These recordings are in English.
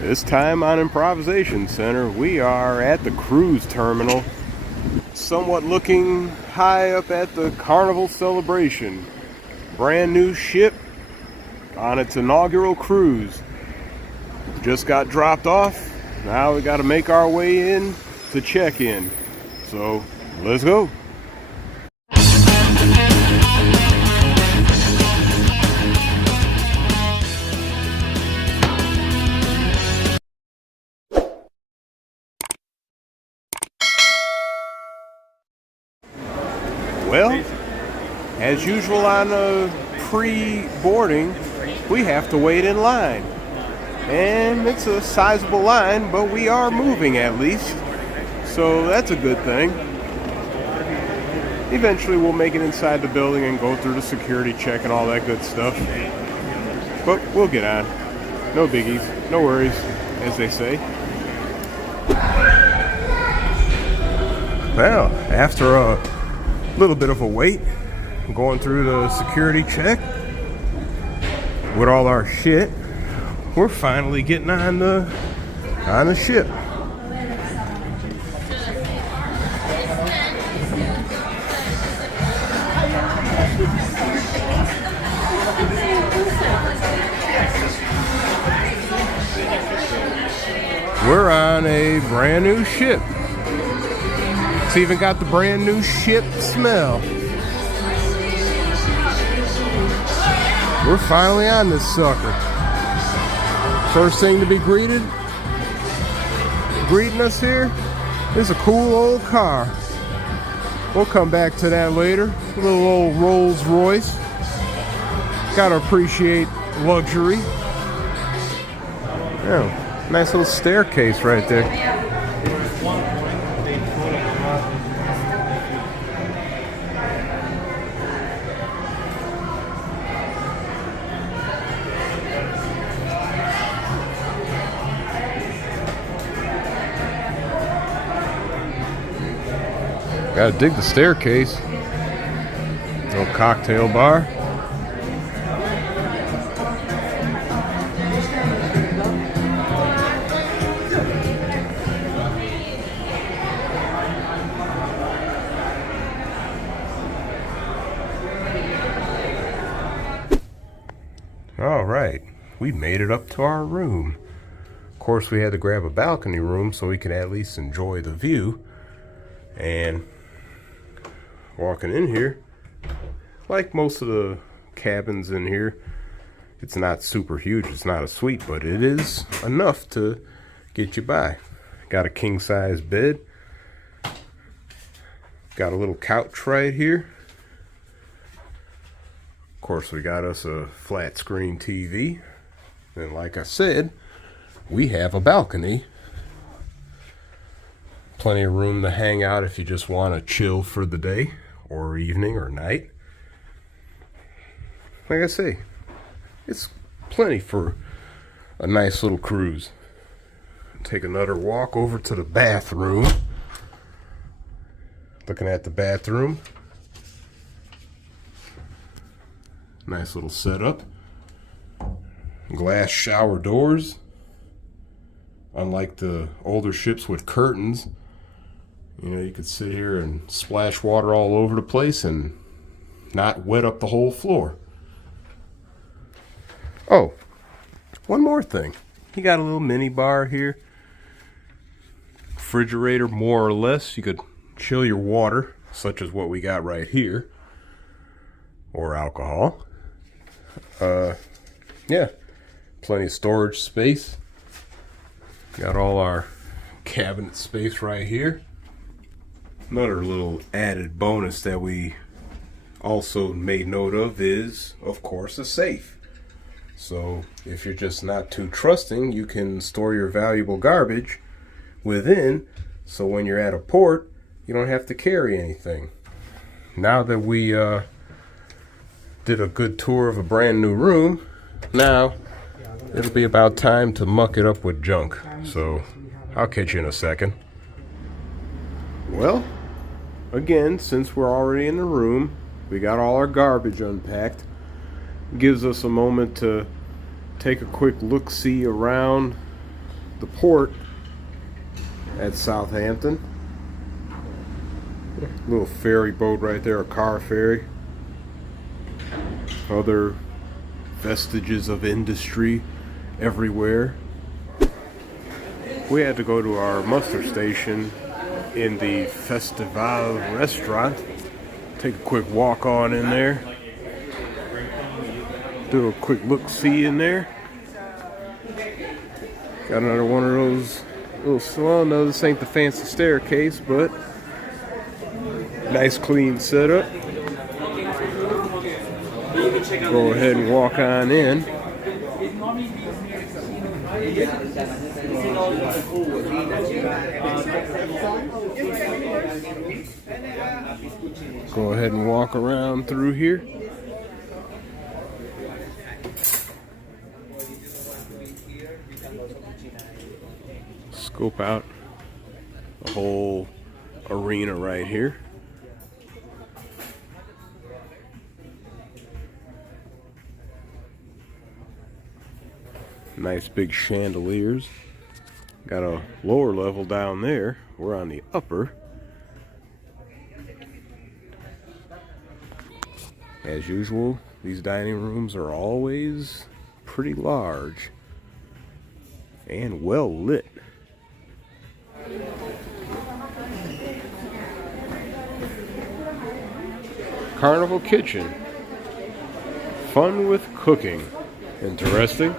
This time on Improvisation Center, we are at the cruise terminal, somewhat looking high up at the Carnival Celebration. Brand new ship on its inaugural cruise. Just got dropped off. Now we got to make our way in to check in. So let's go. Well, as usual on pre-boarding, we have to wait in line. And it's a sizable line, but we are moving at least. So that's a good thing. Eventually we'll make it inside the building and go through the security check and all that good stuff. But we'll get on. No biggies, no worries, as they say. Well, after a little bit of a wait, going through the security check with all our shit, we're finally getting on the ship. We're on a brand new ship. It's even got the brand new ship smell. We're finally on this sucker. First thing to be greeting us here is a cool old car. We'll come back to that later. A little old Rolls Royce. Gotta appreciate luxury. Yeah, nice little staircase right there. Gotta dig the staircase. Little cocktail bar. All right, we made it up to our room. Of course, we had to grab a balcony room so we could at least enjoy the view. And walking in here, like most of the cabins in here, it's not super huge, it's not a suite, but it is enough to get you by. Got a king size bed, got a little couch right here. Of course, we got us a flat screen TV, and like I said, we have a balcony. Plenty of room to hang out if you just want to chill for the day or evening or night. Like I say, it's plenty for a nice little cruise. Take another walk over to the bathroom. Looking at the bathroom. Nice little setup. Glass shower doors. Unlike the older ships with curtains, you know, you could sit here and splash water all over the place and not wet up the whole floor. Oh, one more thing. You got a little mini bar here. Refrigerator, more or less. You could chill your water, such as what we got right here. Or alcohol. Yeah, plenty of storage space. Got all our cabinet space right here. Another little added bonus that we also made note of is, of course, a safe. So if you're just not too trusting, you can store your valuable garbage within, so when you're at a port, you don't have to carry anything. Now that we did a good tour of a brand new room, now it'll be about time to muck it up with junk. So I'll catch you in a second. Well, again, since we're already in the room, we got all our garbage unpacked. Gives us a moment to take a quick look-see around, the port at Southampton. Little ferry boat right there, a car ferry. Other vestiges of industry everywhere. We had to go to our muster station in the Festival restaurant. Take a quick walk on in there. Do a quick look-see in there. Got another one of those little salon. No, this ain't the fancy staircase, but nice clean setup. Go ahead and walk on in. Go ahead and walk around through here. Scope out the whole arena right here. Nice big chandeliers. Got a lower level down there. We're on the upper. As usual, these dining rooms are always pretty large and well lit. Carnival kitchen. Fun with cooking. Interesting.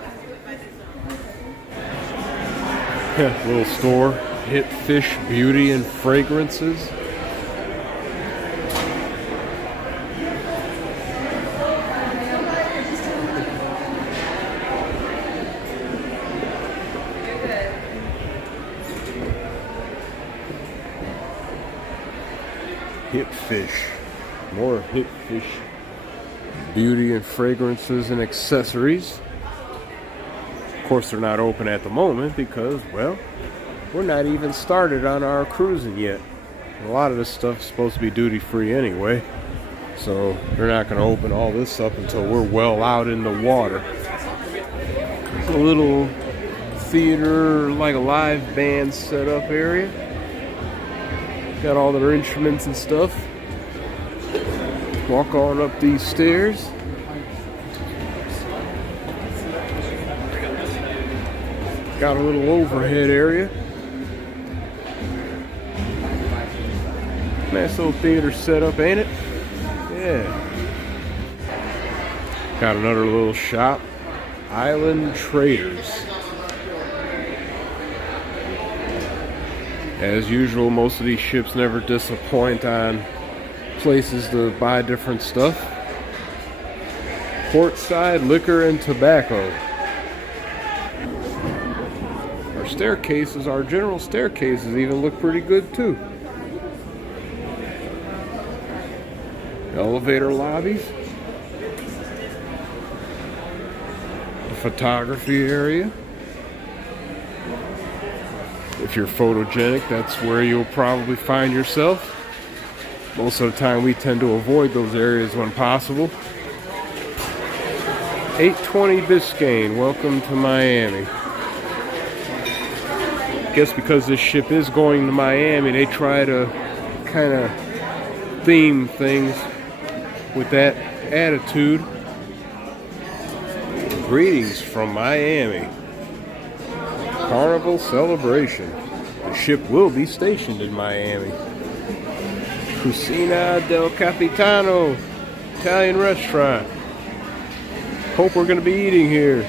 Little store. Hit Fish Beauty and Fragrances. Hit Fish. More Hit Fish Beauty and Fragrances and Accessories. Of course, they're not open at the moment because, well, we're not even started on our cruising yet. A lot of this stuff is supposed to be duty free anyway, so they're not going to open all this up until we're well out in the water. A little theater, like a live band setup area. Got all their instruments and stuff. Walk on up these stairs. Got a little overhead area. Nice little theater setup, ain't it? Yeah. Got another little shop. Island Traders. As usual, most of these ships never disappoint on places to buy different stuff. Portside liquor and tobacco. Our staircases, our general staircases even look pretty good too. Elevator lobbies. The photography area. If you're photogenic, that's where you'll probably find yourself. Most of the time we tend to avoid those areas when possible. 820 Biscayne, welcome to Miami. Guess because this ship is going to Miami, they try to kind of theme things with that attitude. Greetings from Miami. Carnival Celebration. The ship will be stationed in Miami. Cucina del Capitano, Italian restaurant. Hope we're going to be eating here.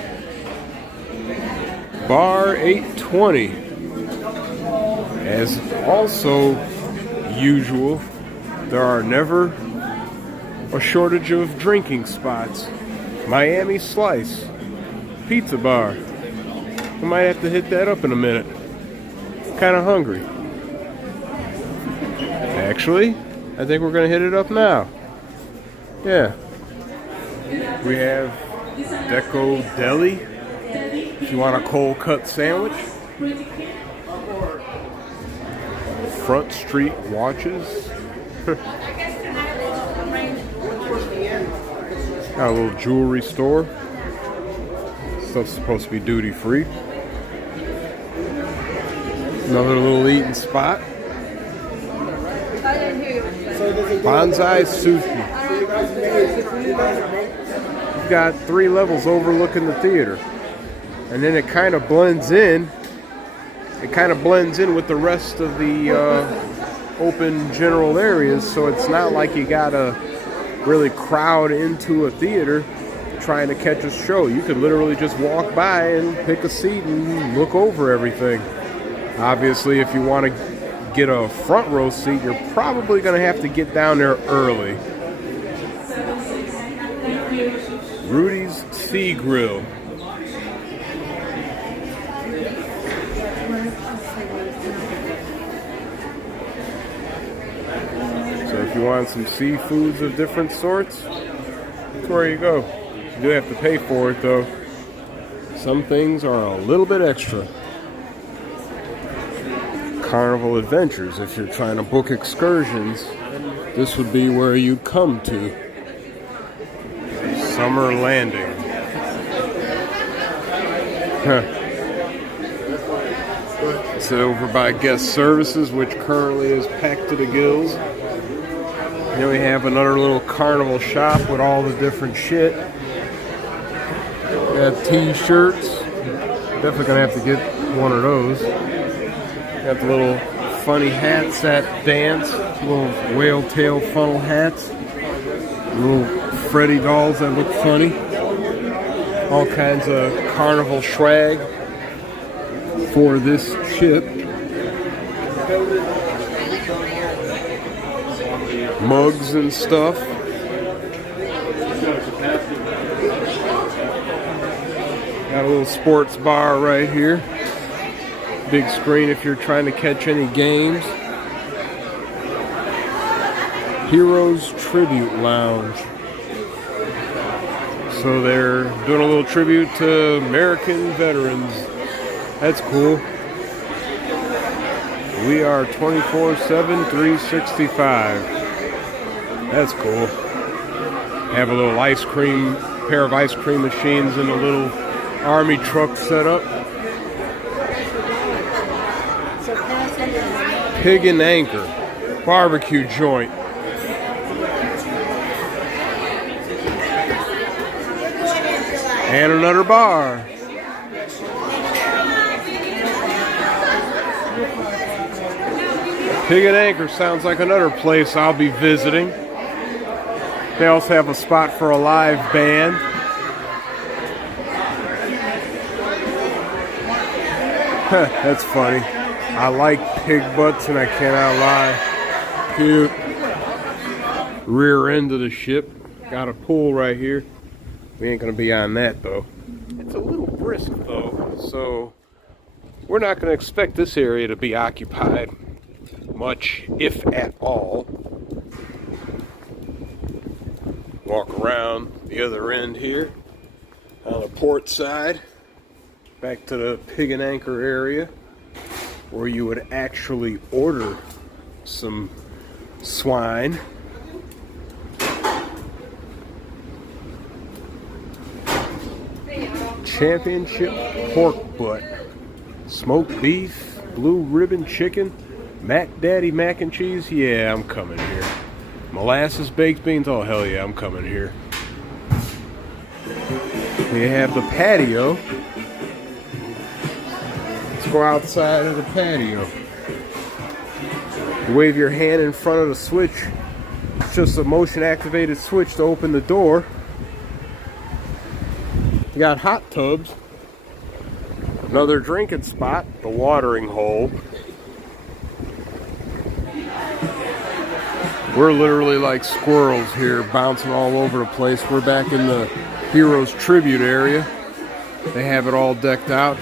Bar 820. As also usual, there are never a shortage of drinking spots. Miami Slice, pizza bar. We might have to hit that up in a minute. Kind of hungry. Actually, I think we're going to hit it up now. Yeah. We have Deco Deli. If you want a cold cut sandwich. Front Street Watches. Got a little jewelry store. Stuff's supposed to be duty free. Another little eating spot. Bonsai Sushi. You've got 3 levels overlooking the theater. And then it kind of blends in. It kind of blends in with the rest of the open general areas, so it's not like you gotta really crowd into a theater trying to catch a show. You could literally just walk by and pick a seat and look over everything. Obviously, if you want to get a front row seat, you're probably going to have to get down there early. Rudy's Sea Grill. So if you want some seafoods of different sorts, that's where you go. You do have to pay for it though. Some things are a little bit extra. Carnival Adventures, if you're trying to book excursions, this would be where you come to. Summer Landing. It's over by Guest Services, which currently is packed to the gills. Then we have another little carnival shop with all the different shit. We have t-shirts. Definitely gonna have to get one of those. Got the little funny hats that dance. Little whale tail funnel hats. Little Freddy dolls that look funny. All kinds of carnival swag for this ship. Mugs and stuff. Got a little sports bar right here. Big screen if you're trying to catch any games. Heroes Tribute Lounge. So they're doing a little tribute to American veterans. That's cool. We are 24/7, 365. That's cool. Have a little pair of ice cream machines and a little army truck set up. Pig and Anchor barbecue joint. And another bar. Pig and Anchor sounds like another place I'll be visiting. They also have a spot for a live band. That's funny. I like pig butts and I cannot lie. Cute. Rear end of the ship. Got a pool right here. We ain't gonna be on that though. It's a little brisk though, so we're not gonna expect this area to be occupied much, if at all. Walk around the other end here on the port side, back to the Pig and Anchor area, where you would actually order some swine. Championship pork butt, smoked beef, blue ribbon chicken, Mac Daddy mac and cheese. Yeah, I'm coming here. Molasses baked beans. Oh hell yeah, I'm coming here. We have the patio. Let's go outside of the patio. You wave your hand in front of the switch. It's just a motion activated switch to open the door. You got hot tubs. Another drinking spot, the watering hole. We're literally like squirrels here, bouncing all over the place. We're back in the Heroes Tribute area. They have it all decked out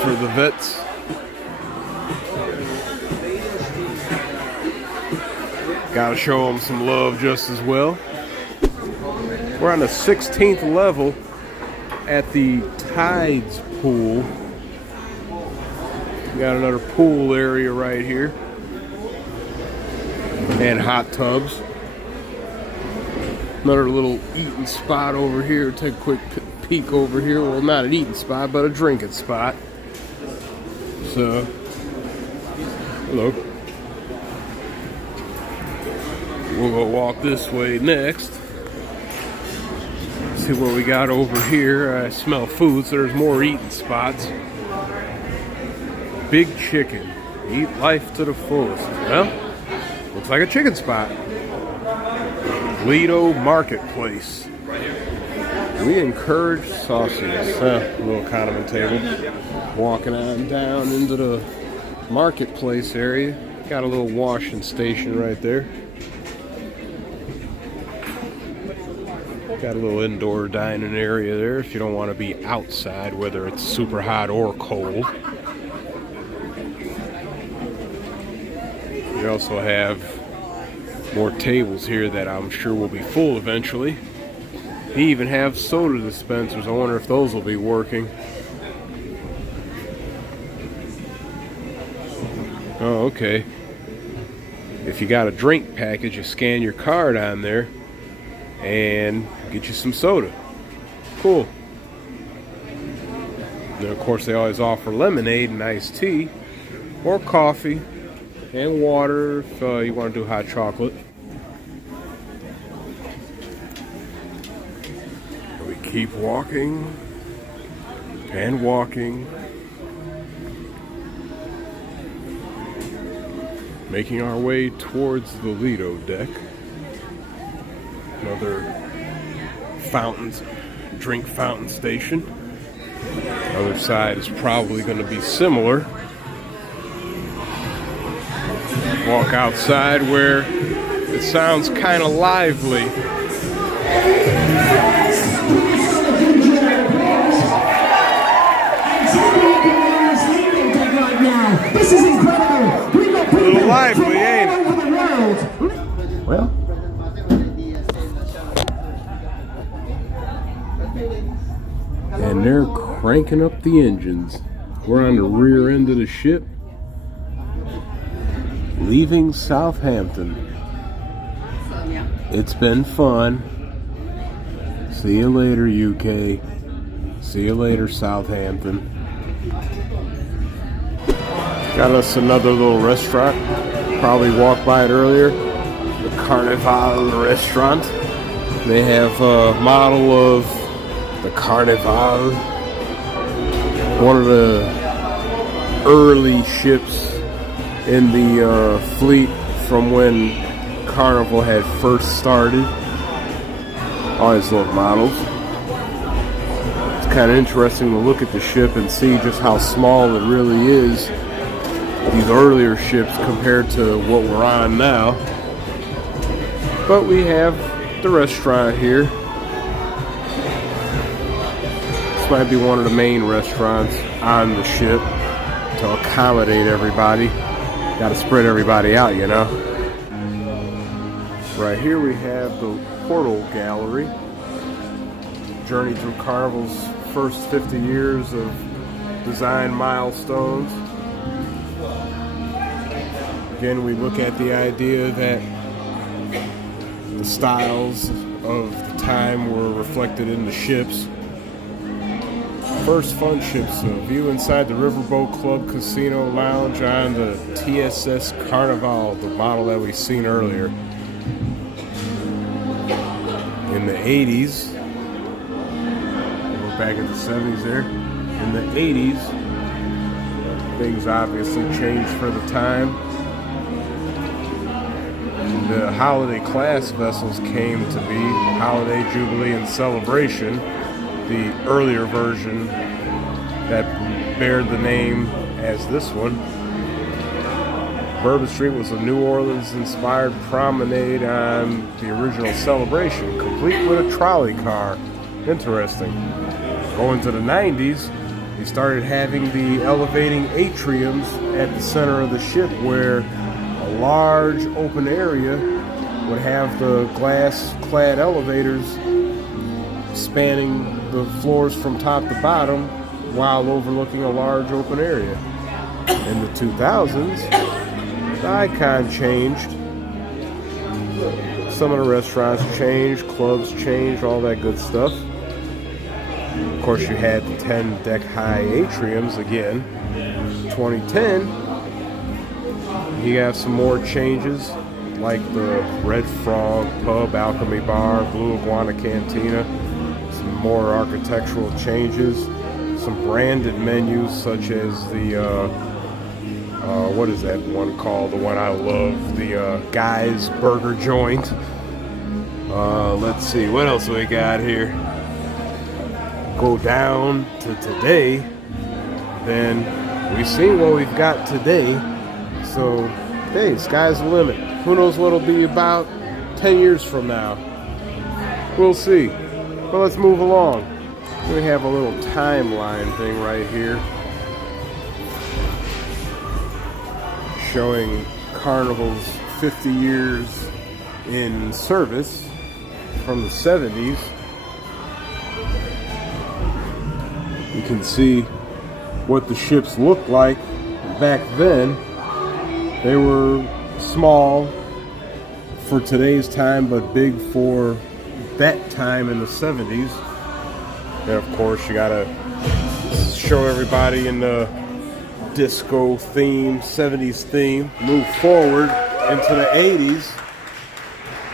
for the vets. Gotta show them some love just as well. We're on the 16th level at the Tides pool. We got another pool area right here. And hot tubs. Another little eating spot over here. Take a quick peek over here. Well, not an eating spot, but a drinking spot. There's hello. We'll go walk this way next. See what we got over here. I smell food, so there's more eating spots. Big Chicken. Eat life to the fullest. Well, looks like a chicken spot. Lido Marketplace. We encourage sausages. Little condiment table. Walking on down into the marketplace area. Got a little washing station right there. Got a little indoor dining area there if you don't want to be outside, whether it's super hot or cold. We also have more tables here that I'm sure will be full eventually. They even have soda dispensers. I wonder if those will be working. Oh, okay. If you got a drink package, you scan your card on there and get you some soda. Cool. And of course, they always offer lemonade and iced tea, or coffee and water if you want to do hot chocolate. We keep walking and walking, making our way towards the Lido deck. Another fountains, drink fountain station. The other side is probably going to be similar. Walk outside where it sounds kind of lively. This is incredible. We got people a little lively, ain't it? All over the world. Well. And they're cranking up the engines. We're on the rear end of the ship, leaving Southampton. It's been fun. See you later, UK. See you later, Southampton. Got us another little restaurant. Probably walked by it earlier. The Carnival restaurant. They have a model of the Carnival, one of the early ships in the fleet from when Carnival had first started. All these little models. It's kind of interesting to look at the ship and see just how small it really is. These earlier ships compared to what we're on now. But we have the restaurant here. This might be one of the main restaurants on the ship to accommodate everybody. Got to spread everybody out, you know. Right here we have the Portal Gallery. Journey through Carnival's first 50 years of design milestones. Again, we look at the idea that the styles of the time were reflected in the ships. First fun ships, a view inside the Riverboat Club Casino Lounge on the TSS Carnival, the model that we've seen earlier. In the 80s, we're back at the 70s there. In the 80s, things obviously changed for the time. The holiday class vessels came to be Holiday, Jubilee, and Celebration, the earlier version that bared the name as this one. Bourbon Street was a New Orleans-inspired promenade on the original Celebration, complete with a trolley car. Interesting. Going to the 90s, we started having the elevating atriums at the center of the ship where a large open area would have the glass-clad elevators spanning the floors from top to bottom while overlooking a large open area. In the 2000s, the icon changed. Some of the restaurants changed, clubs changed, all that good stuff. Of course, you had the 10-deck high atriums again. 2010, you have some more changes, like the Red Frog Pub, Alchemy Bar, Blue Iguana Cantina. Some more architectural changes. Some branded menus, such as the, what is that one called? The one I love, the Guy's Burger Joint. Let's see, what else we got here? Go down to today, then we've seen what we've got today. So, hey, sky's the limit. Who knows what it'll be about 10 years from now? We'll see. But let's move along. We have a little timeline thing right here showing Carnival's 50 years in service from the 70s. You can see what the ships looked like back then. They were small for today's time, but big for that time in the 70s. And of course, you gotta show everybody in the disco theme, 70s theme. Move forward into the 80s.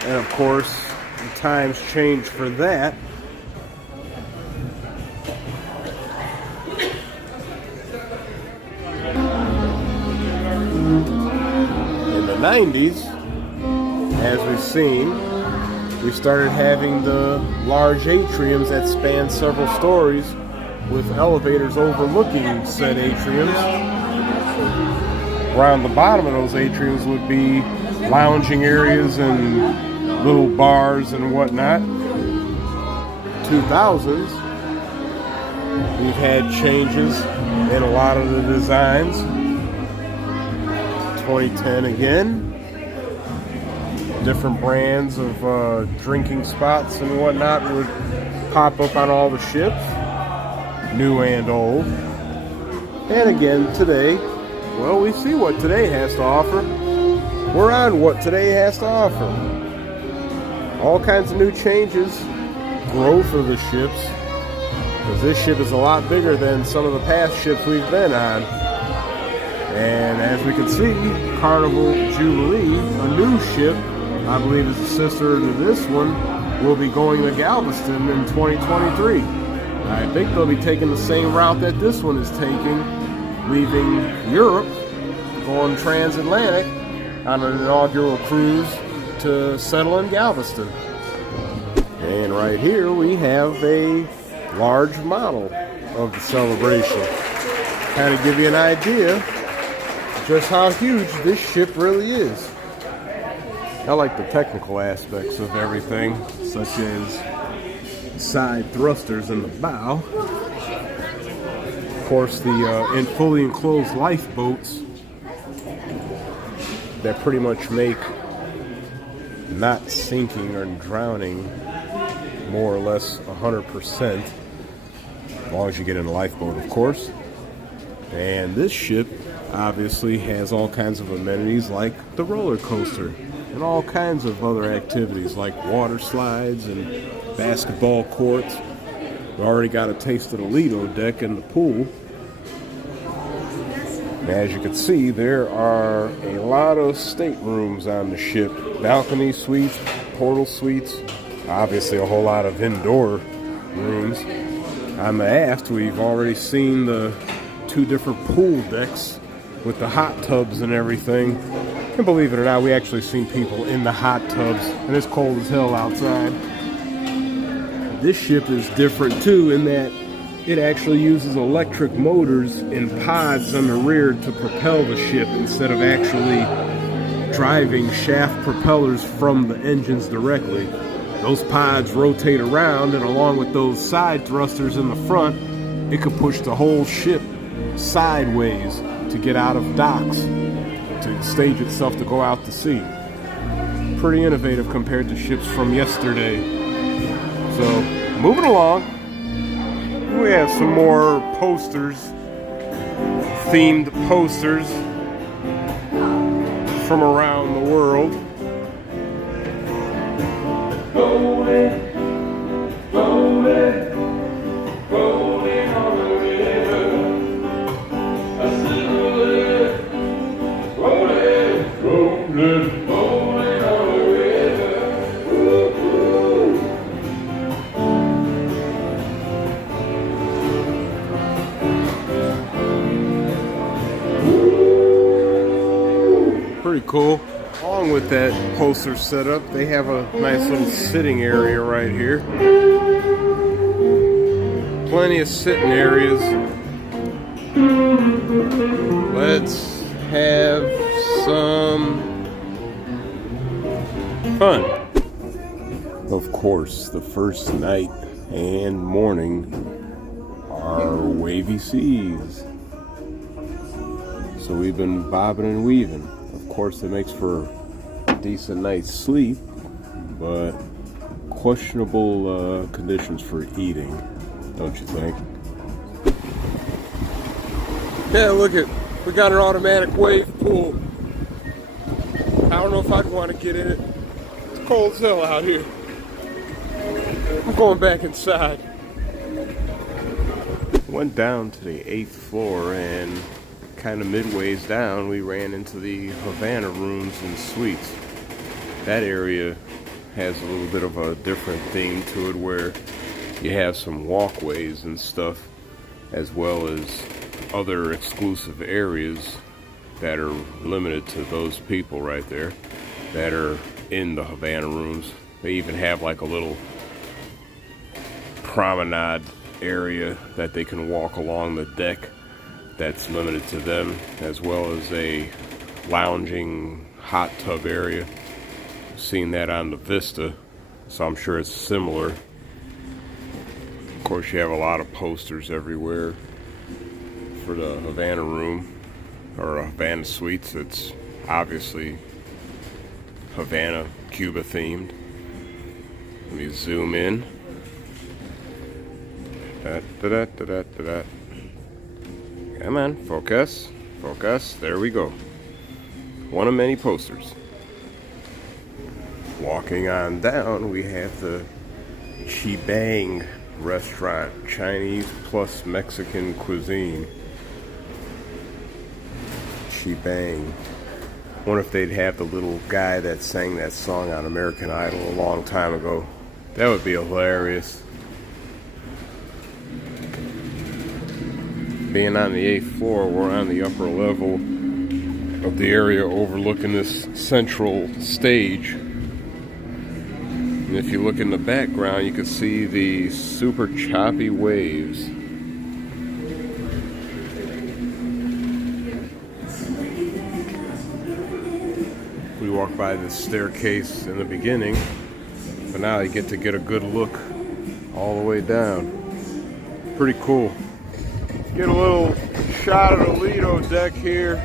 And of course, the times change for that. In the 90s, as we've seen, we started having the large atriums that span several stories with elevators overlooking said atriums. Around the bottom of those atriums would be lounging areas and little bars and whatnot. 2000s, we've had changes in a lot of the designs. 2010 again. Different brands of drinking spots and whatnot would pop up on all the ships, new and old. And again today, well, we see what today has to offer. We're on what today has to offer. All kinds of new changes, growth of the ships, because this ship is a lot bigger than some of the past ships we've been on. And as we can see, Carnival Jubilee, a new ship, I believe is a sister to this one, will be going to Galveston in 2023. I think they'll be taking the same route that this one is taking, leaving Europe, going transatlantic on an inaugural cruise to settle in Galveston. And right here we have a large model of the Celebration. Kind of give you an idea just how huge this ship really is. I like the technical aspects of everything, such as side thrusters in the bow. Of course, the fully enclosed lifeboats that pretty much make not sinking or drowning more or less 100%, as long as you get in a lifeboat, of course. And this ship obviously has all kinds of amenities like the roller coaster and all kinds of other activities like water slides and basketball courts. We already got a taste of the Lido deck and the pool. And as you can see, there are a lot of staterooms on the ship. Balcony suites, portal suites, obviously a whole lot of indoor rooms. On the aft, we've already seen the 2 different pool decks with the hot tubs and everything. And believe it or not, we actually seen people in the hot tubs, and it's cold as hell outside. This ship is different too in that it actually uses electric motors and pods on the rear to propel the ship instead of actually driving shaft propellers from the engines directly. Those pods rotate around, and along with those side thrusters in the front, it could push the whole ship sideways to get out of docks, to stage itself to go out to sea. Pretty innovative compared to ships from yesterday. So, moving along, we have some more posters, themed posters from around the world. Rolling, rolling, rolling on the river, a silver Pretty cool. Along with that poster setup, they have a nice little sitting area right here. Plenty of sitting areas. Let's have some fun. Of course, the first night and morning are wavy seas. So we've been bobbing and weaving. Of course, it makes for a decent night's sleep, but questionable conditions for eating, don't you think? Yeah, look it. We got an automatic wave pool. I don't know if I'd want to get in it. It's cold as hell out here. I'm going back inside. Went down to the 8th floor, and kind of midways down we ran into the Havana rooms and suites. That area has a little bit of a different theme to it, where you have some walkways and stuff, as well as other exclusive areas that are limited to those people right there that are in the Havana rooms. They even have like a little promenade area that they can walk along the deck that's limited to them, as well as a lounging hot tub area. Seen that on the Vista, so I'm sure it's similar. Of course, you have a lot of posters everywhere for the Havana room or Havana suites. It's obviously Havana, Cuba themed. Let me zoom in. Come on, focus, focus. There we go. One of many posters. Walking on down, we have the Chibang restaurant, Chinese plus Mexican cuisine. Chibang. Wonder if they'd have the little guy that sang that song on American Idol a long time ago. That would be hilarious. Being on the 8th floor, we're on the upper level of the area overlooking this central stage. And if you look in the background, you can see the super choppy waves. We walked by this staircase in the beginning, but now you get to get a good look all the way down. Pretty cool. Get a little shot of the Lido deck here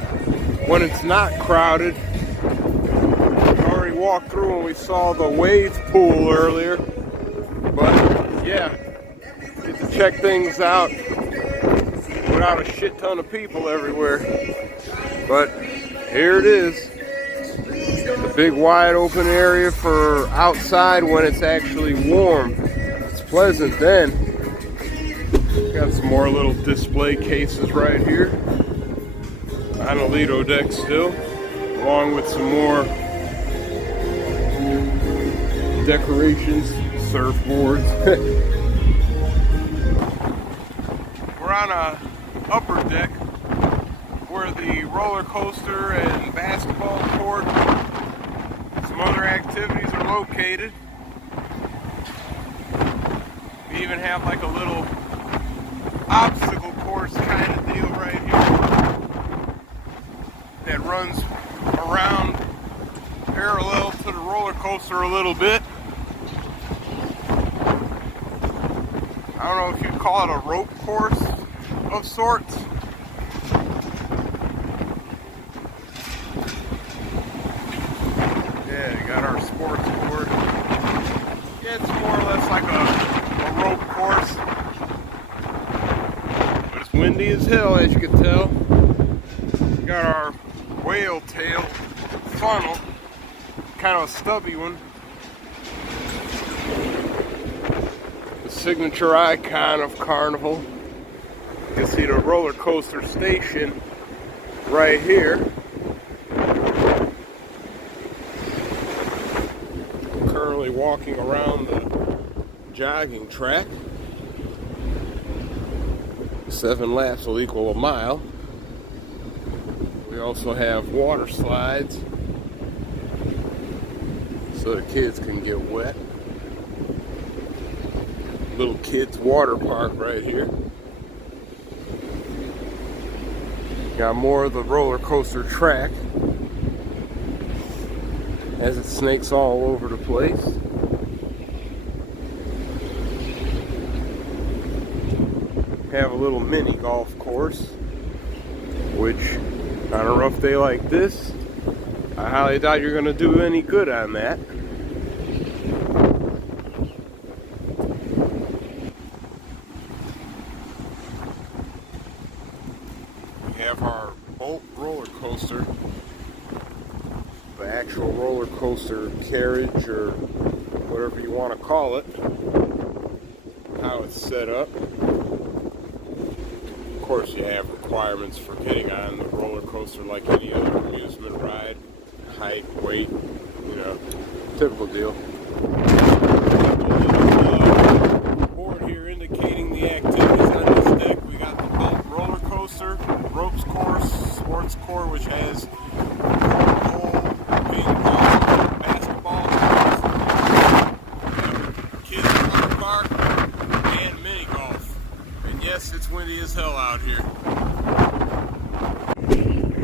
when it's not crowded. We already walked through and we saw the wave pool earlier, but yeah, get to check things out without a shit ton of people everywhere. But here it is, the big wide open area for outside when it's actually warm. It's pleasant then. Got some more little display cases right here on the Lido deck still, along with some more decorations, surfboards. We're on a upper deck where the roller coaster and basketball court, some other activities are located. We even have like a little obstacle course kind of deal right here that runs around parallel to the roller coaster a little bit. I don't know if you'd call it a rope course of sorts. Yeah, you got our sports board. Yeah, it's more or less like a rope course. Windy as hell, as you can tell. We got our whale tail funnel, kind of a stubby one. The signature icon of Carnival. You can see the roller coaster station right here. I'm currently walking around the jogging track. 7 laps will equal a mile. We also have water slides so the kids can get wet. Little kids water park right here. Got more of the roller coaster track as it snakes all over the place. Have a little mini golf course, which on a rough day like this, I highly doubt you're going to do any good on that. We have our boat roller coaster, the actual roller coaster carriage or whatever you want to call it, how it's set up. Of course, you have requirements for getting on the roller coaster like any other amusement ride. Height, weight, you know, typical deal. Board here indicating the activities on this deck. We got the boat roller coaster, ropes course, sports court, which has cornhole, ping pong, basketball, kids water park, and mini golf. And yes, it's windy as hell out here.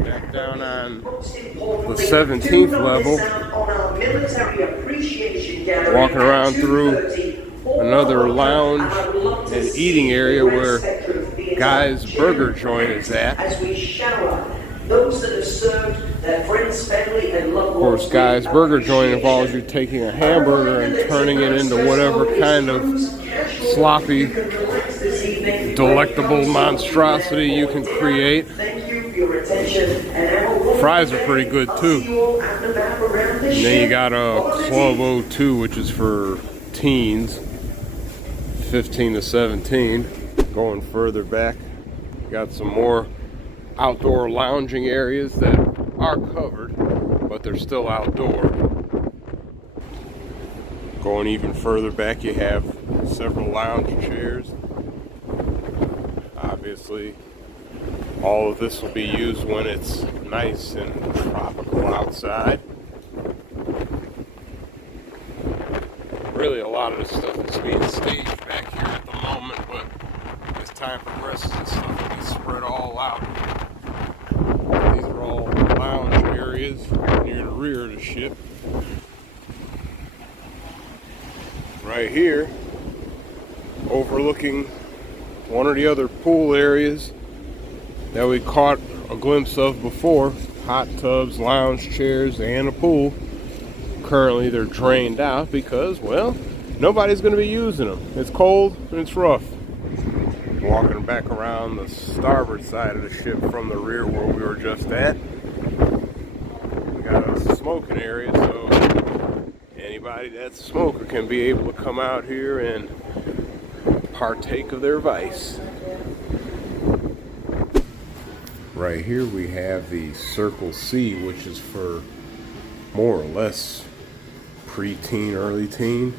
Back down on the 17th level, walking around through another lounge and eating area where Guy's Burger Joint is at. Of course, Guy's Burger Joint involves you taking a hamburger and turning it into whatever kind of sloppy, delectable monstrosity you can create. Fries are pretty good too. And then you got a Club 02, which is for teens, 15 to 17. Going further back, got some more outdoor lounging areas that are covered, but they're still outdoor. Going even further back, you have several lounge chairs. Obviously, all of this will be used when it's nice and tropical outside. Really, a lot of this stuff is being staged back here at the moment, but as time progresses, this stuff will be spread all out. These are all lounge areas near the rear of the ship. Right here, overlooking one or the other pool areas that we caught a glimpse of before. Hot tubs, lounge chairs, and a pool. Currently they're drained out because, well, nobody's going to be using them. It's cold and it's rough. Walking back around the starboard side of the ship from the rear where we were just at. We got a smoking area, so anybody that's a smoker can be able to come out here and partake of their vice. Right here we have the Circle C, which is for more or less pre-teen, early teen,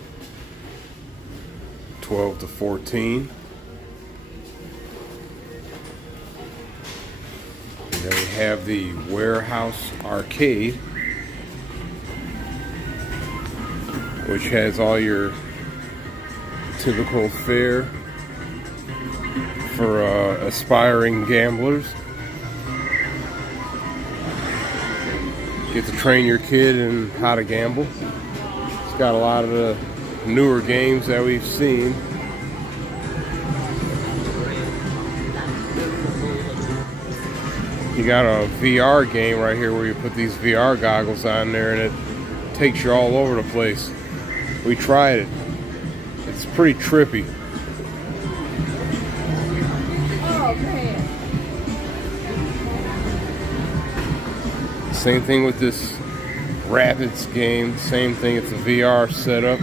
12 to 14. And then we have the Warehouse Arcade, which has all your typical fare for aspiring gamblers. Get to train your kid in how to gamble. It's got a lot of the newer games that we've seen. You got a VR game right here where you put these VR goggles on there and it takes you all over the place. We tried it. It's pretty trippy. Oh, man. Same thing with this Rapids game. Same thing. It's a VR setup.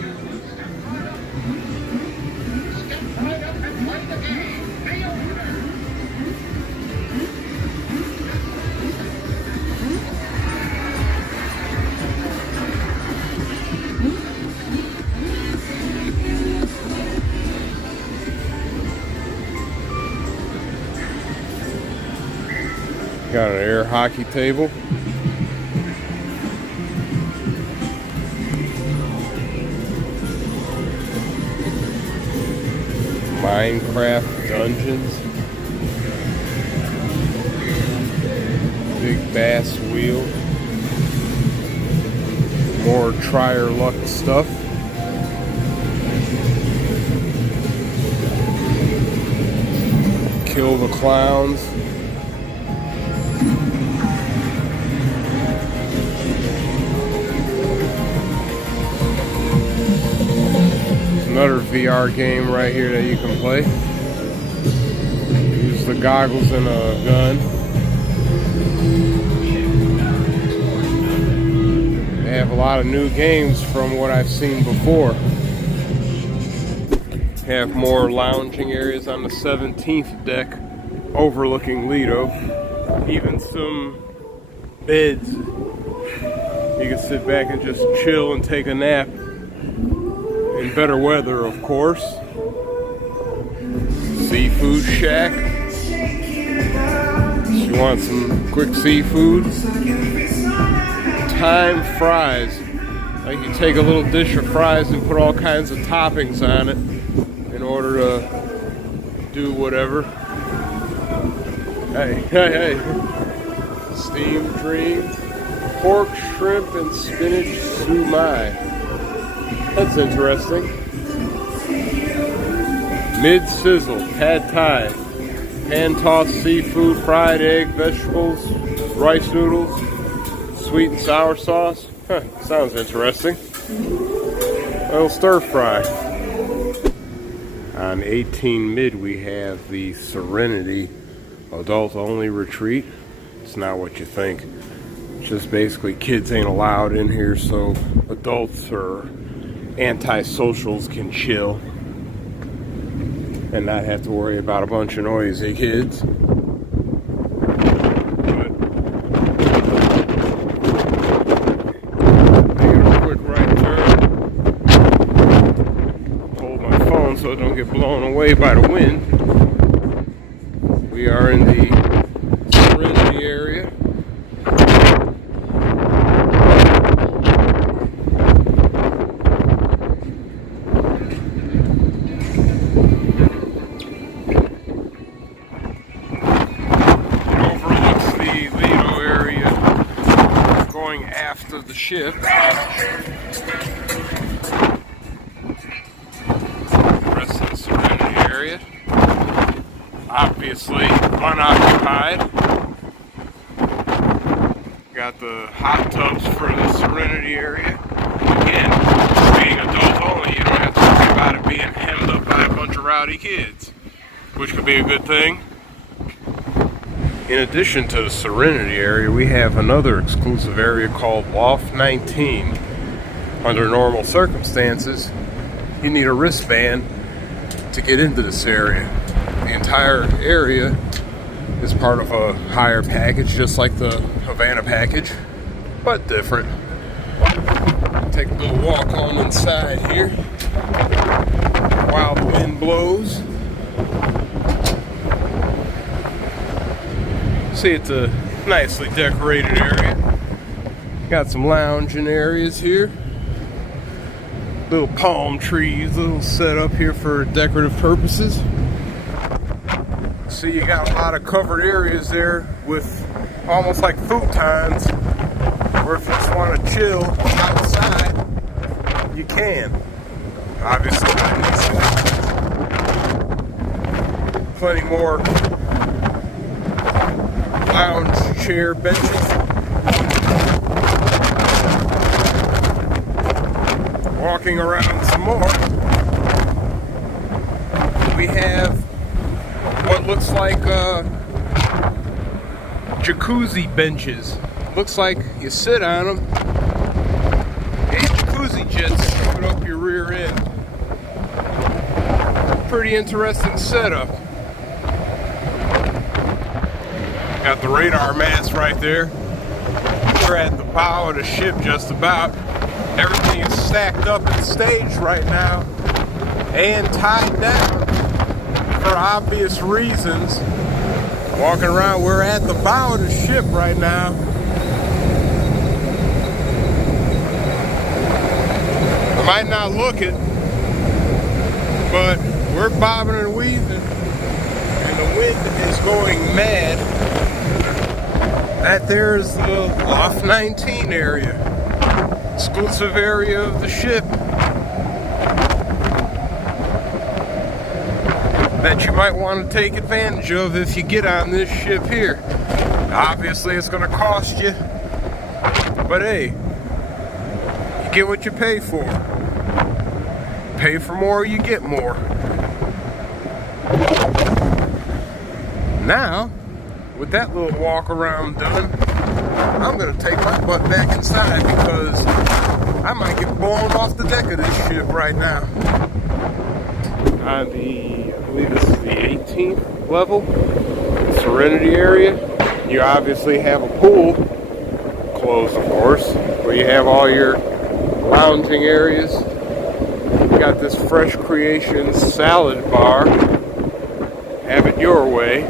Got an air hockey table. Minecraft dungeons. Big bass wheel. More try your luck stuff. Kill the clowns. Another VR game right here that you can play. Use the goggles and a gun. They have a lot of new games from what I've seen before. Have more lounging areas on the 17th deck overlooking Lido. Even some beds. You can sit back and just chill and take a nap. In better weather, of course. Seafood shack. If you want some quick seafood. Time fries. Like you take a little dish of fries and put all kinds of toppings on it in order to do whatever. Hey. Steamed dreams. Pork, shrimp, and spinach sumai. That's interesting. Mid-sizzle, pad thai, pan-tossed seafood, fried egg, vegetables, rice noodles, sweet and sour sauce. Sounds interesting. A little stir fry. On 18 mid we have the Serenity adult-only retreat. It's not what you think. It's just basically kids ain't allowed in here, so adults or anti-socials can chill and not have to worry about a bunch of noisy kids. But taking a quick right turn. Hold my phone so it don't get blown away by the wind. We are in the Serenity area. After the ship. The rest of the Serenity area. Obviously unoccupied. Got the hot tubs for the Serenity area. Again, being adult only, you don't have to worry about it being hemmed up by a bunch of rowdy kids, which could be a good thing. In addition to the Serenity area, we have another exclusive area called Loft 19. Under normal circumstances, you need a wristband to get into this area. The entire area is part of a higher package, just like the Havana package, but different. Take a little walk on inside here while the wind blows. See, it's a nicely decorated area. Got some lounging areas here. Little palm trees, little set up here for decorative purposes. See, you got a lot of covered areas there with almost like futons, where if you just want to chill outside, you can. Obviously, plenty more lounge chair benches. Walking around some more, we have what looks like jacuzzi benches. Looks like you sit on them and jacuzzi jets coming up your rear end. Pretty interesting setup. Got the radar mast right there. We're at the bow of the ship just about. Everything is stacked up and staged right now and tied down for obvious reasons. Walking around, we're at the bow of the ship right now. I might not look it, but we're bobbing and weaving, and the wind is going mad. That there is the Loft 19 area, exclusive area of the ship that you might want to take advantage of if you get on this ship here. Obviously it's going to cost you, but hey, you get what you pay for. Pay for more, you get more. Now, with that little walk around done, I'm going to take my butt back inside because I might get blown off the deck of this ship right now. On the, I believe this is the 18th level, the Serenity area, you obviously have a pool, closed of course, where you have all your lounging areas. You got this Fresh Creations salad bar, have it your way,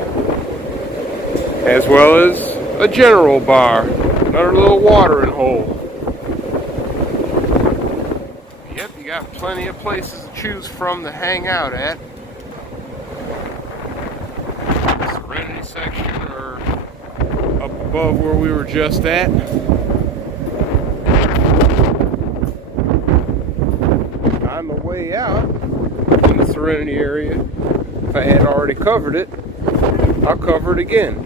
as well as a general bar, another little watering hole. Yep, you got plenty of places to choose from to hang out at. Serenity section or up above where we were just at. On the way out in the Serenity area, if I had already covered it, I'll cover it again.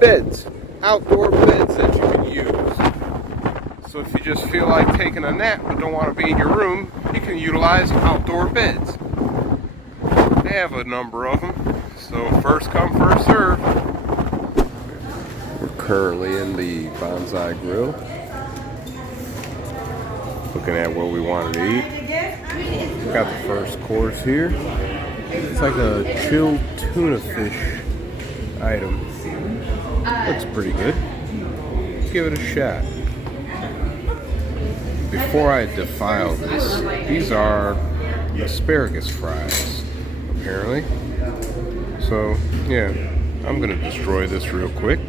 Beds, outdoor beds that you can use. So if you just feel like taking a nap but don't want to be in your room, you can utilize outdoor beds. They have a number of them, so first come, first serve. We're currently in the Bonsai Grill, looking at what we wanted to eat. Got the first course here. It's like a chilled tuna fish item. Looks pretty good. Let's give it a shot. Before I defile this, these are asparagus fries, apparently. So, yeah, I'm gonna destroy this real quick.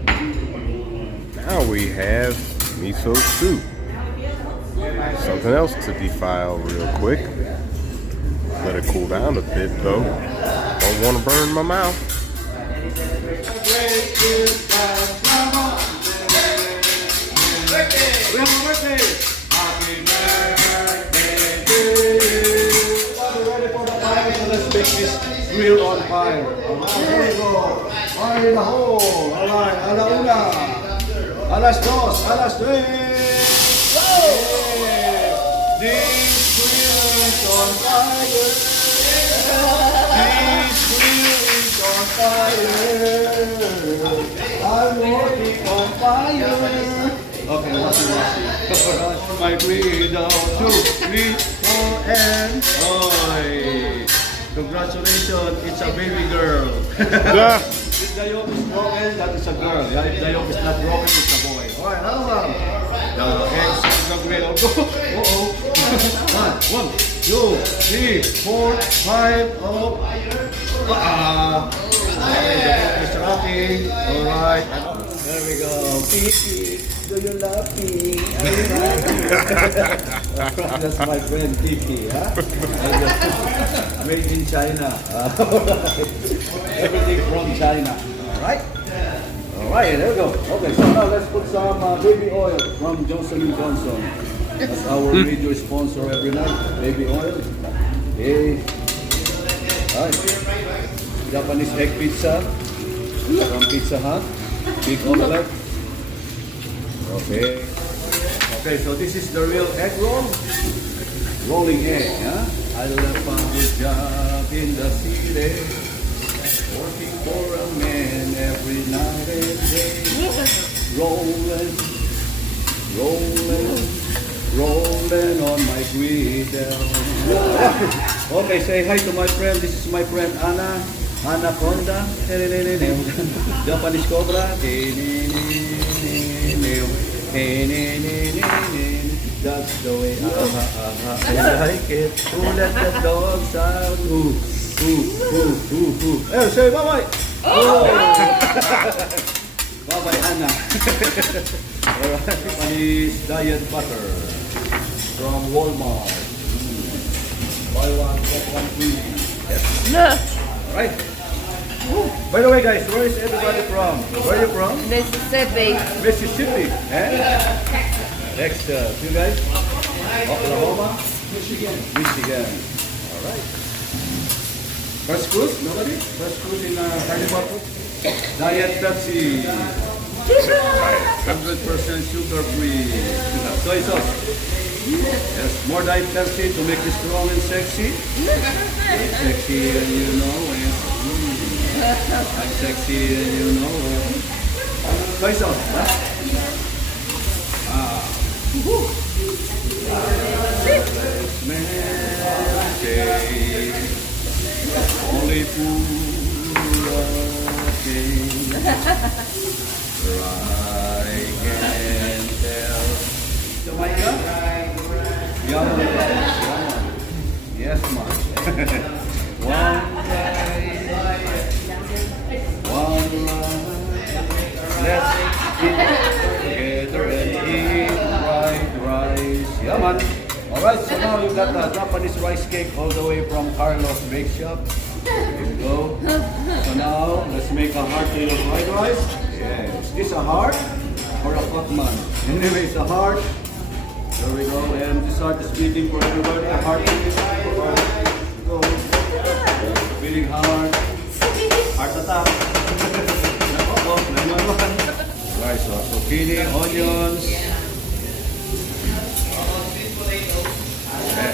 Now we have miso soup. Something else to defile real quick. Let it cool down a bit though. Don't want to burn my mouth. Let's make this grill on fire. There we go. Fire in the hole. All right. A la una. A las dos. A las tres. Yeah. This grill is on fire. This grill is on fire. I'm working on fire. Okay, what's my grill down. 2, 3, 4, and oi. Congratulations, it's a baby girl. If the yolk is broken, that is a girl. If the yolk is not broken, it's a boy. Alright, how the eggs are going to go. 1, 2, 3, 4, 5. Oh. Mr. Rocky. Alright. There we go. Kiki, do you love me? That's my friend Kiki, huh? Made in China. Everything from China. Alright? Alright, there we go. Okay, so now let's put some baby oil from Johnson & Johnson. That's our radio sponsor every night. Baby oil. Okay. Alright. Japanese egg pizza from Pizza Hut. Big omelette. Okay. Okay, so this is the real egg roll. Rolling egg, huh? I left a good job in the city, working for a man every night and day. Rolling, rolling, rolling on my griddle. Okay, say hi to my friend. This is my friend Anna. Anaconda. Japanese Cobra. That's the way I like it. Who let the dogs out? Hey, say bye-bye. Oh. Bye-bye, Anna. Alright, Japanese diet butter from Walmart. Buy one, get one free. Right. By the way, guys, where is everybody from? Where are you from? Mississippi. Mississippi. And Texas. You guys? Oklahoma? Michigan. All right. First cruise? Nobody? First cruise in Carnival? Diet Pepsi. 100% sugar free. Soy sauce. Yes, more diet Pepsi to make you strong and sexy. Sexy and you know it. I'm sexy and you know it. Soy sauce. Only I can tell. Jamaica? Yaman. Yes, man. One let's eat together and eat fried rice. Yaman. Alright, so now you got the Japanese rice cake all the way from Carlos Bake Shop. There you go. So now, let's make a heart little fried rice. Yes. Is this a heart or a potman? Anyway, it's a heart. There we go. And this heart is beating for everybody. A heart is go. Beating hard. Heart attack. Right, so zucchini, onions. Okay.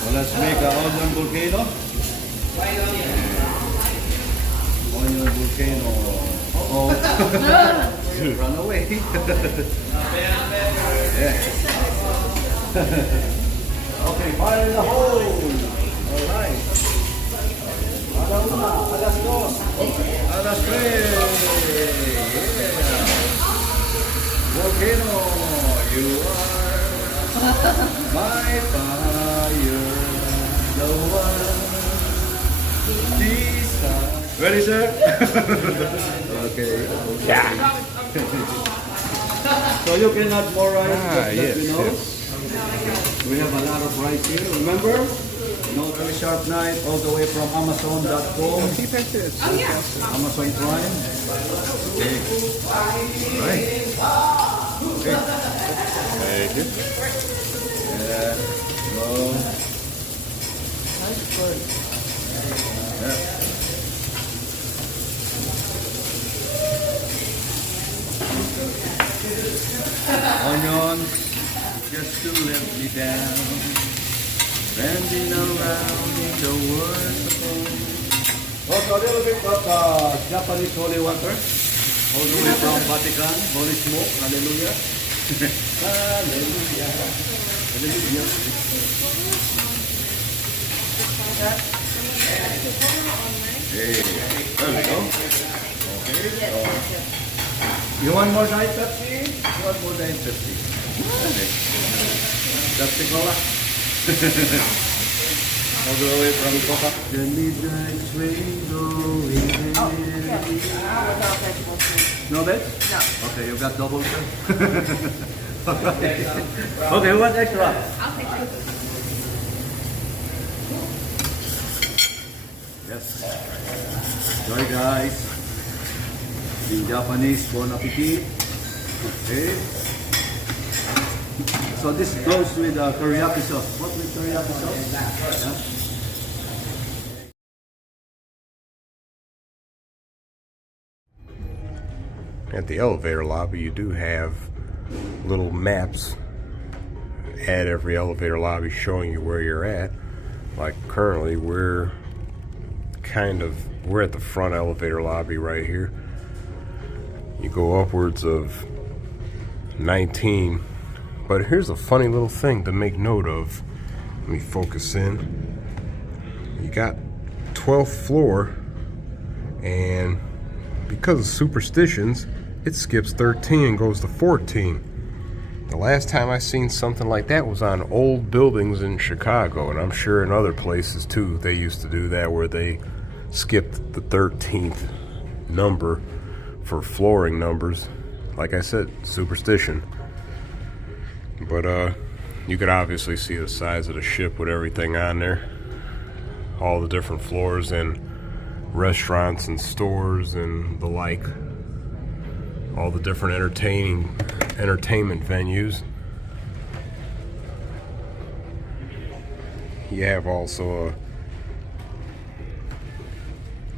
So let's make an onion volcano. Onion volcano. Uh-oh. Run away. Yeah. Okay, fire in the hole. Alright. A la una, a las dos, a las tres. Yeah. Volcano, you are my fire, the one. Ready, sir? Okay. Yeah. So you can add more rice, yes, you know. Yes. We have a lot of rice here. Remember? You know, very sharp knife all the way from Amazon.com. Amazon Prime. Okay. All right. Okay. Thank you. Yeah. Go. Yeah. Onions, just to let me down, bending around in the world. Also a little bit of Japanese holy water, all the way from Vatican, holy smoke, hallelujah. Hallelujah. Hallelujah. Hey, there we go. Okay. You want more diet Pepsi? You want more diet Pepsi? Okay. Pepsi Cola? All the way from Coca. The midnight train going in. No bed? No. Okay, you got double sir? Okay, what extra? I'll take two. Yes. Sorry guys. In Japanese, bon appetit. Okay. So this goes with teriyaki sauce. What with teriyaki sauce? Yeah. At the elevator lobby, you do have little maps at every elevator lobby showing you where you're at. Like currently, we're at the front elevator lobby right here. You go upwards of 19, but here's a funny little thing to make note of. Let me focus in. You got 12th floor, and because of superstitions, it skips 13 and goes to 14. The last time I seen something like that was on old buildings in Chicago, and I'm sure in other places too, they used to do that where they skipped the 13th number for flooring numbers. Like I said, superstition. But you could obviously see the size of the ship with everything on there. all the different floors and restaurants and stores and the like. All the different entertainment venues. You have also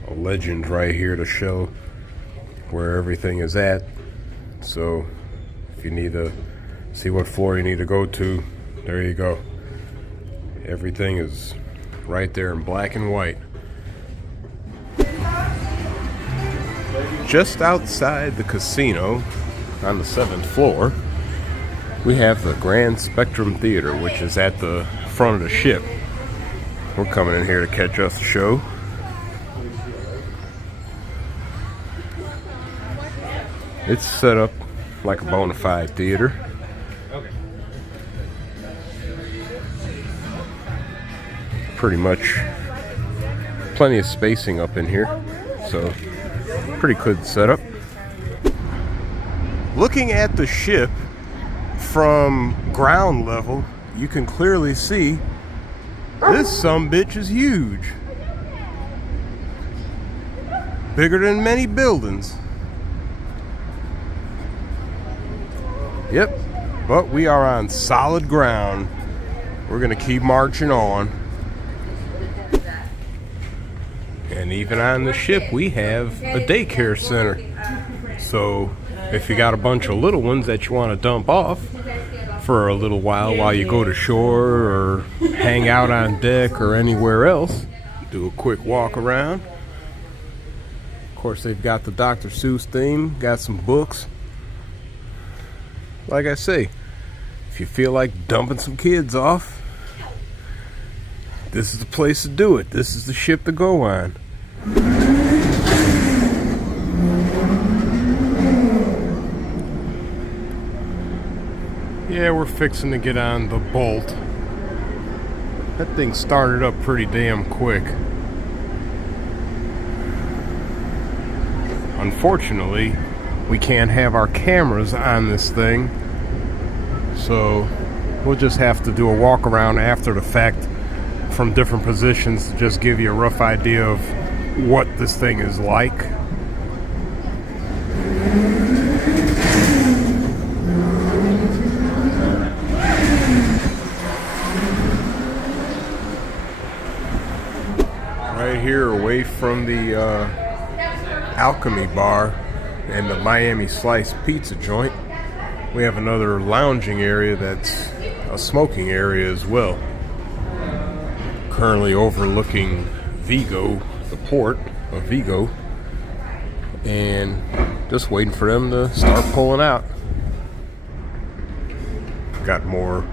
a legend right here to show where everything is at. So if you need to see what floor you need to go to, there you go. Everything is right there in black and white. Just outside the casino on the 7th floor, we have the Grand Spectrum Theater, which is at the front of the ship. We're coming in here to catch us a show. It's set up like a bona fide theater. Pretty much plenty of spacing up in here, so pretty good setup. Looking at the ship from ground level, you can clearly see this sumbitch is huge. Bigger than many buildings. Yep, but we are on solid ground. We're gonna keep marching on. And even on the ship, we have a daycare center. So if you got a bunch of little ones that you want to dump off for a little while you go to shore or hang out on deck or anywhere else, do a quick walk around. Of course, they've got the Dr. Seuss theme, got some books. Like I say, if you feel like dumping some kids off, this is the place to do it. This is the ship to go on. Yeah, we're fixing to get on the Bolt. That thing started up pretty damn quick. Unfortunately, we can't have our cameras on this thing, so we'll just have to do a walk around after the fact from different positions to just give you a rough idea of what this thing is like. Right here, away from the Alchemy Bar and the Miami Slice Pizza joint, we have another lounging area that's a smoking area as well. Currently overlooking Vigo, the port of Vigo, and just waiting for them to start pulling out. Got more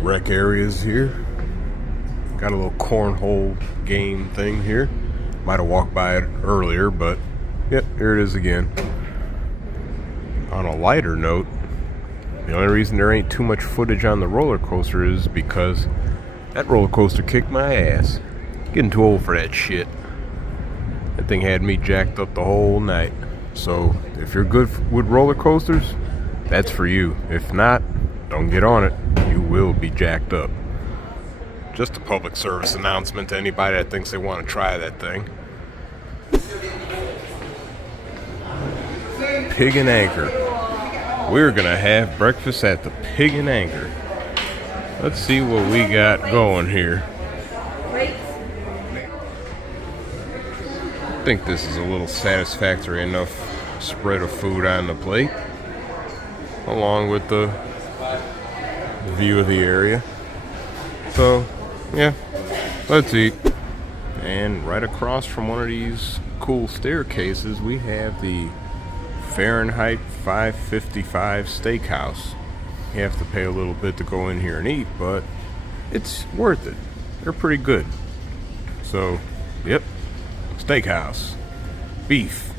rec areas here. Got a little cornhole game thing here. Might have walked by it earlier, but yep, here it is again. On a lighter note, the only reason there ain't too much footage on the roller coaster is because that roller coaster kicked my ass. Getting too old for that shit. That thing had me jacked up the whole night. So if you're good with roller coasters, that's for you. If not, don't get on it. You will be jacked up. Just a public service announcement to anybody that thinks they want to try that thing. Pig and Anchor. We're gonna have breakfast at the Pig and Anchor. Let's see what we got going here. I think this is a little satisfactory enough spread of food on the plate, along with the view of the area. So, yeah, let's eat. And right across from one of these cool staircases, we have the Fahrenheit 555 Steakhouse. You have to pay a little bit to go in here and eat, but it's worth it. They're pretty good. So, yep, steakhouse, beef.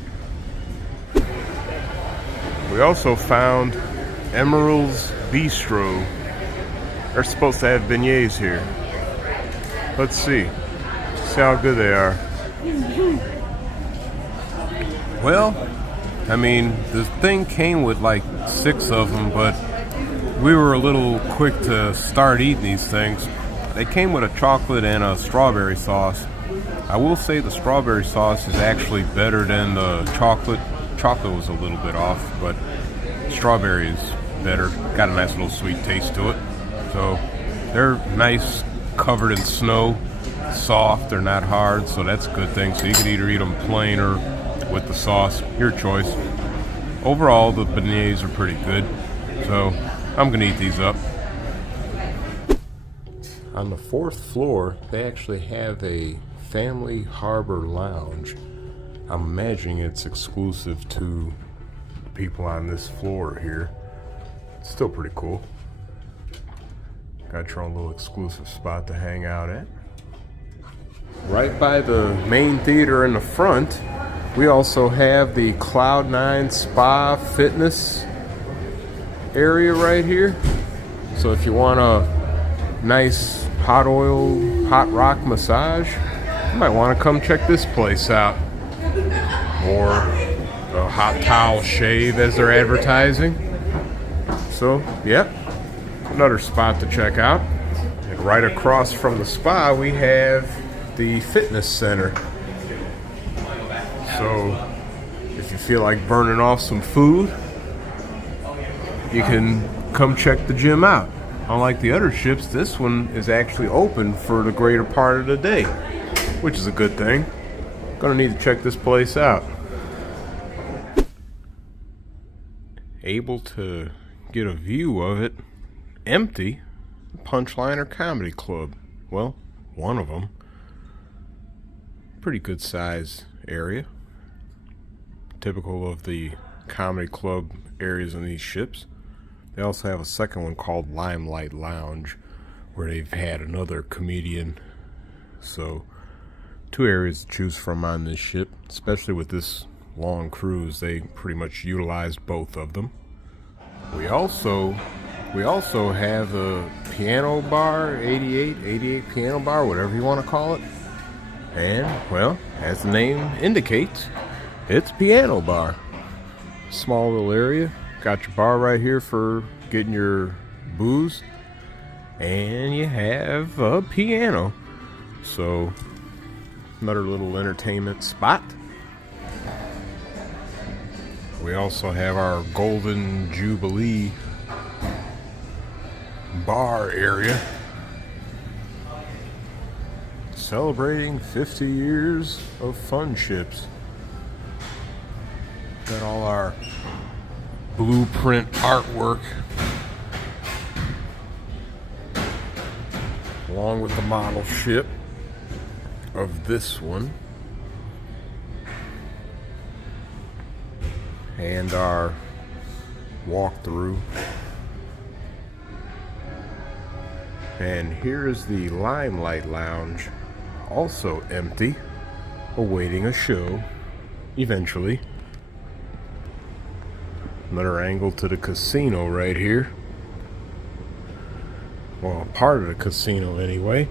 We also found Emerald's Bistro. They're supposed to have beignets here. Let's see how good they are. Well, I mean, the thing came with like 6 of them, but we were a little quick to start eating these things. They came with a chocolate and a strawberry sauce. I will say the strawberry sauce is actually better than the chocolate. Chocolate was a little bit off, but strawberry is better. Got a nice little sweet taste to it. So they're nice, covered in snow, soft. They're not hard, so that's a good thing. So you can either eat them plain or with the sauce, your choice. Overall, the beignets are pretty good, so I'm gonna eat these up. On the 4th floor, they actually have a family harbor lounge. I'm imagining it's exclusive to people on this floor here. It's still pretty cool. Got your own little exclusive spot to hang out at. Right by the main theater in the front, we also have the Cloud9 Spa Fitness area right here. So if you want a nice hot hot rock massage, you might want to come check this place out. Or a hot towel shave as they're advertising. So, yep, another spot to check out. And right across from the spa, we have the fitness center. So, if you feel like burning off some food, you can come check the gym out. Unlike the other ships, this one is actually open for the greater part of the day, which is a good thing. Gonna need to check this place out. Able to get a view of it empty, Punchliner Comedy Club. Well, one of them. Pretty good size area. Typical of the comedy club areas on these ships. They also have a second one called Limelight Lounge, where they've had another comedian. So, 2 areas to choose from on this ship, especially with this long cruise. They pretty much utilized both of them. We also have a piano bar, 88 piano bar, whatever you want to call it. And, well, as the name indicates, it's a piano bar. Small little area. Got your bar right here for getting your booze. And you have a piano. So, another little entertainment spot. We also have our Golden Jubilee bar area. Celebrating 50 years of fun ships. Got all our blueprint artwork along with the model ship of this one and our walkthrough. And here is the Limelight Lounge, also empty, awaiting a show eventually. Another angle to the casino right here. Well, part of the casino anyway.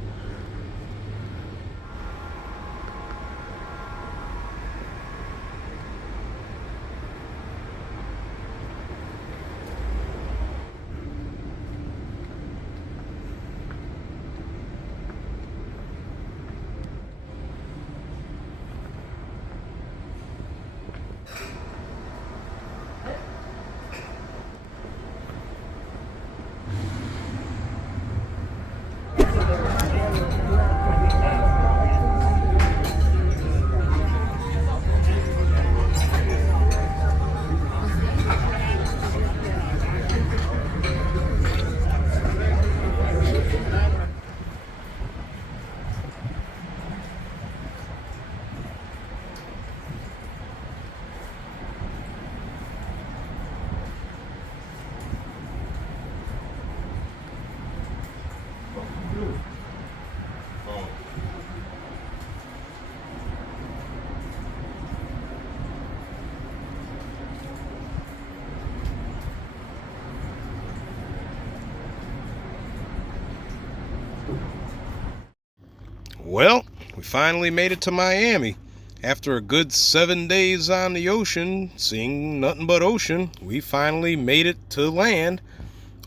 Well, we finally made it to Miami. After a good 7 days on the ocean, seeing nothing but ocean, we finally made it to land.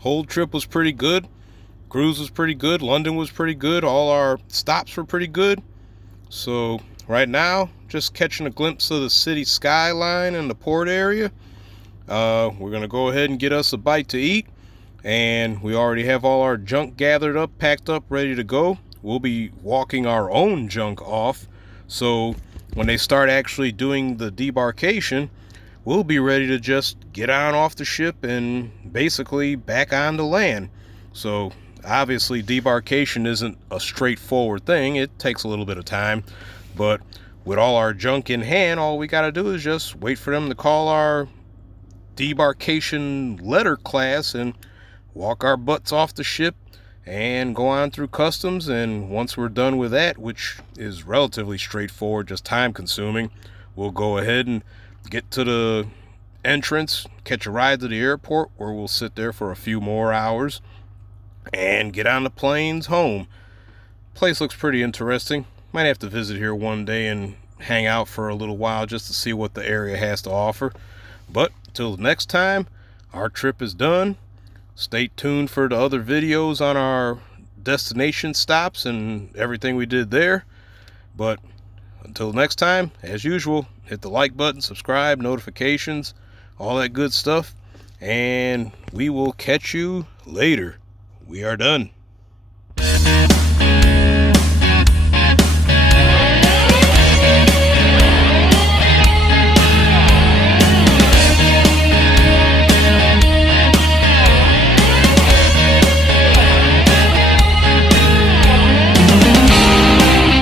Whole trip was pretty good. cruise was pretty good. London was pretty good. All our stops were pretty good. So right now, just catching a glimpse of the city skyline and the port area. We're going to go ahead and get us a bite to eat. And we already have all our junk gathered up, packed up, ready to go. We'll be walking our own junk off. So when they start actually doing the debarkation, we'll be ready to just get on off the ship and basically back on the land. So obviously debarkation isn't a straightforward thing. It takes a little bit of time. But with all our junk in hand, all we got to do is just wait for them to call our debarkation letter class and walk our butts off the ship and go on through customs. And once we're done with that, which is relatively straightforward, just time consuming, we'll go ahead and get to the entrance, catch a ride to the airport where we'll sit there for a few more hours and get on the planes home. Place looks pretty interesting. Might have to visit here one day and hang out for a little while just to see what the area has to offer. But till next time, our trip is done. Stay tuned for the other videos on our destination stops and everything we did there. But until next time, as usual, hit the like button, subscribe, notifications, all that good stuff. And we will catch you later. We are done.